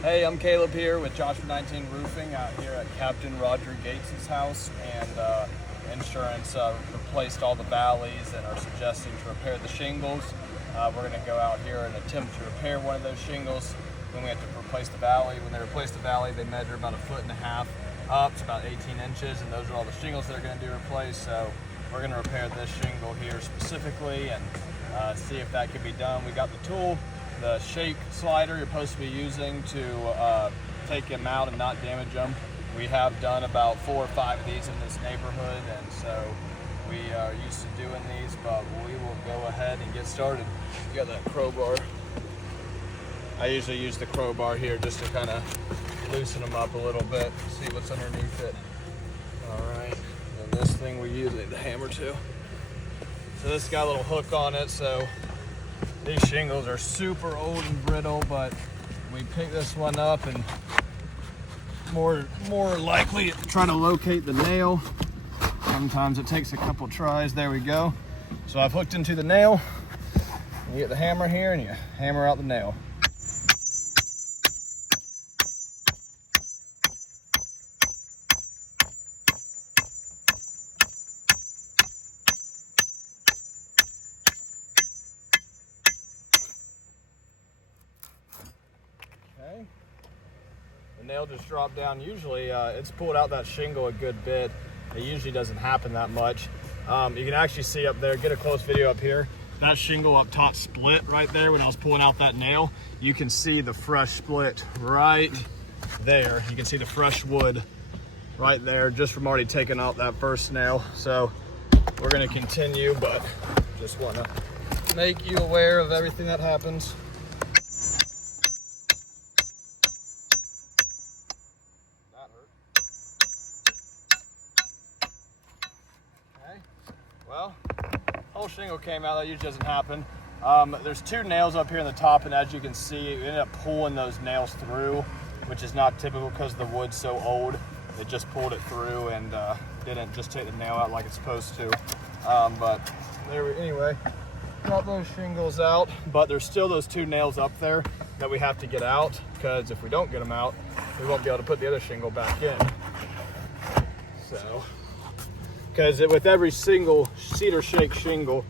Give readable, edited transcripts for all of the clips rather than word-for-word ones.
Hey, I'm Caleb here with Joshua 19 Roofing out here at Captain Roger Gates' house, and insurance replaced all the valleys and are suggesting to repair the shingles. We're going to go out here and attempt to repair one of those shingles. Then we have to replace the valley. When they replace the valley, they measure about 1.5 feet up. It's about 18 inches, and those are all the shingles that are going to be replaced. So we're going to repair this shingle here specifically and see if that can be done. We got the tool. The shake slider you're supposed to be using to take them out and not damage them. We have done about 4 or 5 of these in this neighborhood, and so we are used to doing these, but we will go ahead and get started. You got that crowbar. I usually use the crowbar here just to kind of loosen them up a little bit, see what's underneath it. All right, and this thing we use the hammer too. So this got a little hook on it, so these shingles are super old and brittle, but we pick this one up and more likely try to locate the nail. Sometimes it takes a couple tries. There we go. So I've hooked into the nail. You get the hammer here and you hammer out the nail. Okay. The nail just dropped down. Usually it's pulled out that shingle a good bit. It usually doesn't happen that much. You can actually see up there, get a close video up here. That shingle up top split right there when I was pulling out that nail. You can see the fresh split right there. You can see the fresh wood right there just from already taking out that first nail. So we're gonna continue, but just wanna make you aware of everything that happens. Well, whole shingle came out. That usually doesn't happen. There's 2 nails up here in the top, and as you can see, we ended up pulling those nails through, which is not typical because the wood's so old. It just pulled it through and didn't just take the nail out like it's supposed to. But anyway, got those shingles out, but there's still those 2 nails up there that we have to get out, because if we don't get them out, we won't be able to put the other shingle back in. So, because with every single cedar shake shingle,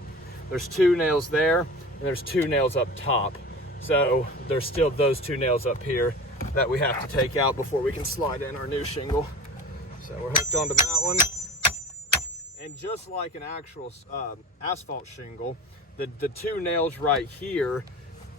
there's 2 nails there and there's 2 nails up top. So there's still those 2 nails up here that we have to take out before we can slide in our new shingle. So we're hooked onto that one. And just like an actual asphalt shingle, the 2 nails right here,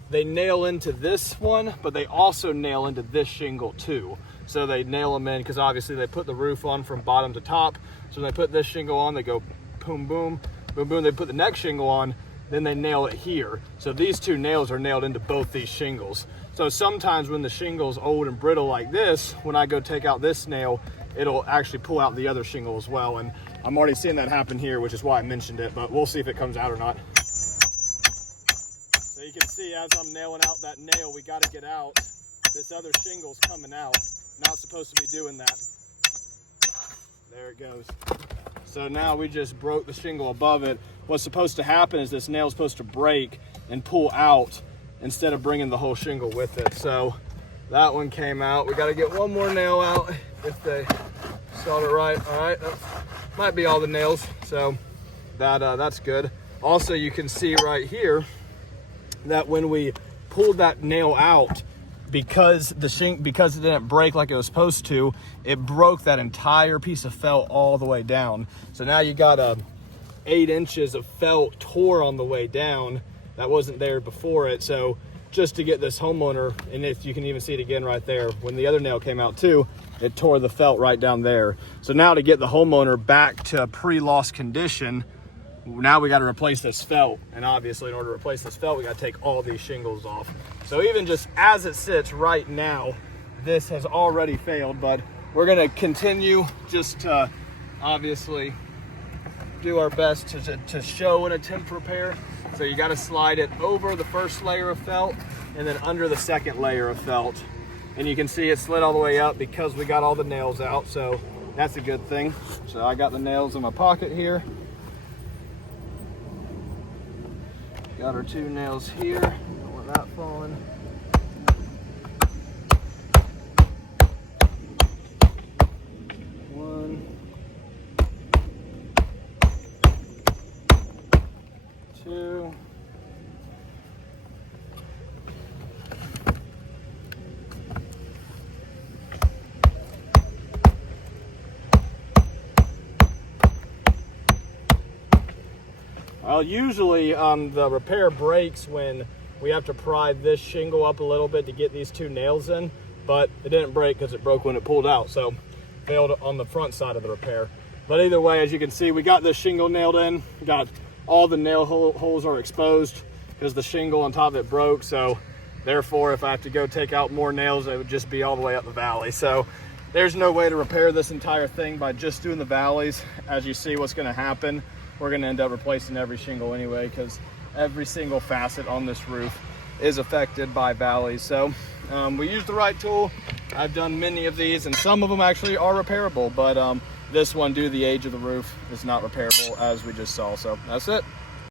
they nail into this one, but they also nail into this shingle too. So they nail them in, because obviously they put the roof on from bottom to top. So when they put this shingle on, they go boom, boom, boom, boom. They put the next shingle on, then they nail it here. So these 2 nails are nailed into both these shingles. So sometimes when the shingle's old and brittle like this, when I go take out this nail, it'll actually pull out the other shingle as well. And I'm already seeing that happen here, which is why I mentioned it, but we'll see if it comes out or not. So you can see as I'm nailing out that nail, we got to get out. This other shingle's coming out. Not supposed to be doing that. There it goes. So now we just broke the shingle above it. What's supposed to happen is this nail's supposed to break and pull out instead of bringing the whole shingle with it. So that one came out. We got to get one more nail out if they saw it right. All right, that might be all the nails. So that's good. Also, you can see right here that when we pulled that nail out, because it didn't break like it was supposed to, it broke that entire piece of felt all the way down. So now you got 8 inches of felt tore on the way down that wasn't there before it. So just to get this homeowner, and if you can even see it again right there, when the other nail came out too, it tore the felt right down there. So now to get the homeowner back to pre-loss condition, now we got to replace this felt, and obviously in order to replace this felt, we got to take all these shingles off. So even just as it sits right now, this has already failed, but we're going to continue just to obviously do our best to show an attempt repair. So you got to slide it over the first layer of felt and then under the second layer of felt, and you can see it slid all the way up because we got all the nails out, so that's a good thing. So I got the nails in my pocket here. Got our 2 nails here. Don't want that falling. Well, usually the repair breaks when we have to pry this shingle up a little bit to get these 2 nails in, but it didn't break because it broke when it pulled out, so failed on the front side of the repair. But either way, as you can see, we got this shingle nailed in. Got all the nail holes are exposed because the shingle on top of it broke, so therefore if I have to go take out more nails, it would just be all the way up the valley. So there's no way to repair this entire thing by just doing the valleys. As you see, what's going to happen, we're going to end up replacing every shingle anyway, because every single facet on this roof is affected by valleys. So we used the right tool. I've done many of these, and some of them actually are repairable, but this one, due to the age of the roof, is not repairable, as we just saw. So that's it.